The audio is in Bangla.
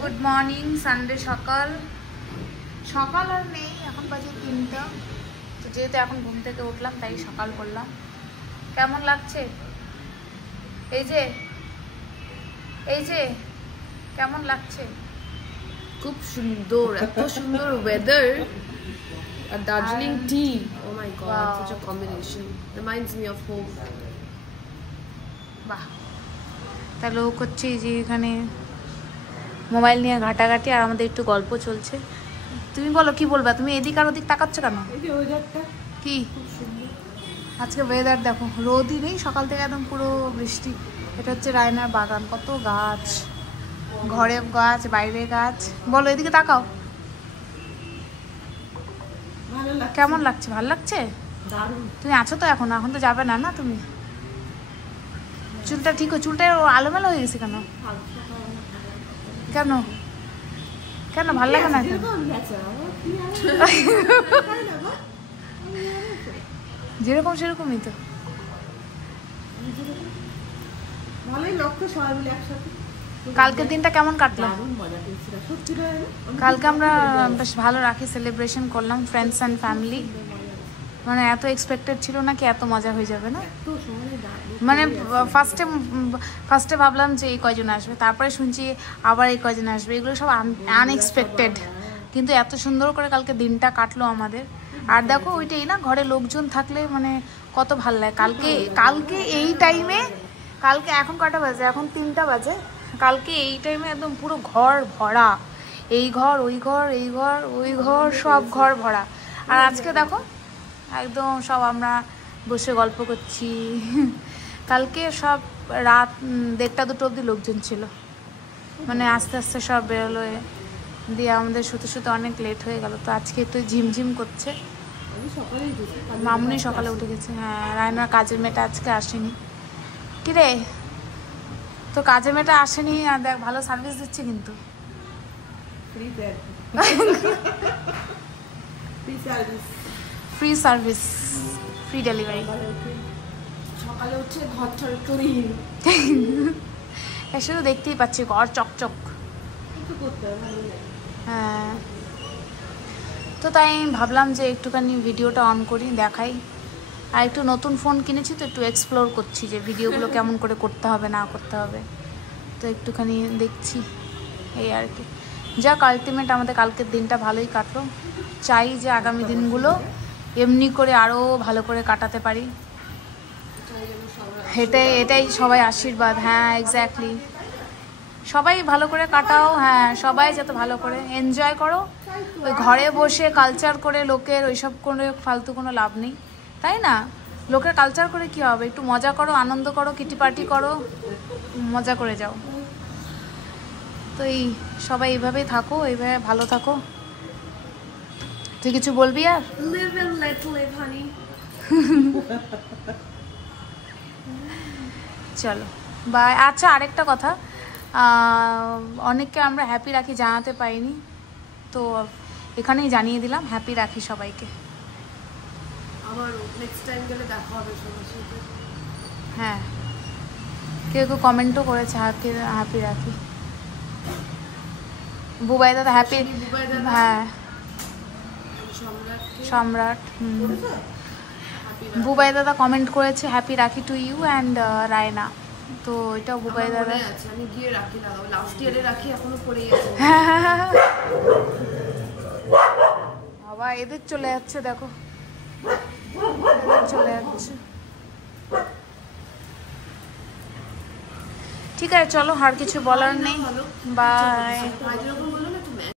গুড মর্নিং, সানডে সকাল সকাল আর নেই, এখন বাজে 3টা। তো যেহেতু এখন ঘুম থেকে উঠলাম তাই সকাল করলাম। কেমন লাগছে? এই যে কেমন লাগছে? খুব সুন্দর, এত সুন্দর ওয়েদার আর Darjeeling tea. Oh my God, such a combination reminds me of home. বাহ, তাহলে ও করছে যে এখানে মোবাইল নিয়ে ঘাটাঘাটি আর আমাদের একটু গল্প চলছে। তুমি বলো কি বলবা? তুমি এদিক আর ওদিক তাকাচ্ছ কেন? কি আজকে ওয়েদার দেখো, রোদই নেই, সকাল থেকে একদম পুরো বৃষ্টি। এটা হচ্ছে রায়নার বাগান, কত গাছ, ঘরে গাছ, বাইরে গাছ। বলো এদিকে তাকাও, কেমন লাগছে? ভালো লাগছে? তুমি আছো তো এখন? এখন তো যাবে না, না তুমি? চুলটা ঠিক, চুলটা আলোমেলো হয়ে গেছে কেন? কেন কেন ভাল লাগে না? যেরকম সেরকমই তো। কালকের দিনটা কেমন কাটলো? কালকে আমরা বেশ ভালো রাখি সেলিব্রেশন করলাম, ফ্রেন্ডস অ্যান্ড ফ্যামিলি। মানে এত এক্সপেক্টেড ছিল না কি এত মজা হয়ে যাবে, না? মানে ফার্স্টে ভাবলাম যে এই কয়জন আসবে, তারপরে শুনছি আবার এই কয়জন আসবে, এগুলো সব আনএক্সপেক্টেড। কিন্তু এত সুন্দর করে কালকে দিনটা কাটলো আমাদের। আর দেখো ওইটাই না, ঘরে লোকজন থাকলে মানে কত ভালো লাগে। কালকে এই টাইমে, কালকে এখন কটা বাজে? এখন 3টা বাজে। কালকে এই টাইমে একদম পুরো ঘর ভরা, এই ঘর ওই ঘর, এই ঘর ওই ঘর, সব ঘর ভরা। আর আজকে দেখো একদম সব আমরা বসে গল্প করছি। কালকে সব রাত 1টা-2টো অবধি লোকজন ছিল, মানে আস্তে আস্তে সব বেরোলো, দিয়ে আমাদের শুতে শুতে অনেক লেট হয়ে গেল। তো আজকে একটু ঝিমঝিম করছে। মামুনি সকালে উঠে গেছে। হ্যাঁ, রায়নার কাজের মেয়েটা আজকে আসেনি। কিরে, তো কাজের মেয়েটা আসেনি আর দেখ ভালো সার্ভিস দিচ্ছে কিন্তু। Free service, free delivery. সকালে উঠে ঘর ঝাড়ু করি, এসে তো দেখতেই পাচ্ছি ঘর চকচক। হ্যাঁ, তো তাই ভাবলাম যে একটুখানি ভিডিওটা অন করি, দেখাই। আর একটু নতুন ফোন কিনেছি তো একটু এক্সপ্লোর করছি যে ভিডিওগুলো কেমন করে করতে হবে না করতে হবে, তো একটুখানি দেখছি এই আর কি। যাক, আলটিমেট আমাদের কালকের দিনটা ভালোই কাটলো। চাই যে আগামী দিনগুলো এমনি করে আরও ভালো করে কাটাতে পারি। এটাই সবাই আশীর্বাদ। হ্যাঁ, এক্স্যাক্টলি, সবাই ভালো করে কাটাও। হ্যাঁ, সবাই যাতে ভালো করে এনজয় করো। ওই ঘরে বসে কালচার করে লোকের ওইসব করে ফালতু কোনো লাভ নেই, তাই না? লোকের কালচার করে কি হবে? একটু মজা করো, আনন্দ করো, কিটি পার্টি করো, মজা করে যাও। তো এই সবাই এইভাবেই থাকো, এইভাবে ভালো থাকো। তুই কিছু বলবি আর? live and let live, honey. চলো বাই। আচ্ছা, আরেকটা কথা, অনেককে আমরা হ্যাপি রাখি জানাতে পাইনি, তো এখানেই জানিয়ে দিলাম, হ্যাপি রাখি সবাইকে। আবার নেক্সট টাইম গেলে দেখা হবে সবার সাথে। হ্যাঁ, কেউ কেউ কমেন্টও করেছে হ্যাপি রাখি। বুবাই দাদা হ্যাপি, হ্যাঁ সম্রাট, বুবাই দাদা কমেন্ট করেছে হ্যাপি রাখি টু ইউ অ্যান্ড রায়না। তো এটাও বুবাই দাদা। আমি গিয়ে রাখি লাগাবো, লাস্ট ইয়ারে রাখি এখনো পড়েই আছে। বাবা, এদের চলে যাচ্ছে দেখো, চলে যাচ্ছে। ঠিক আছে, চলো, আর কিছু বলার নেই। বাই।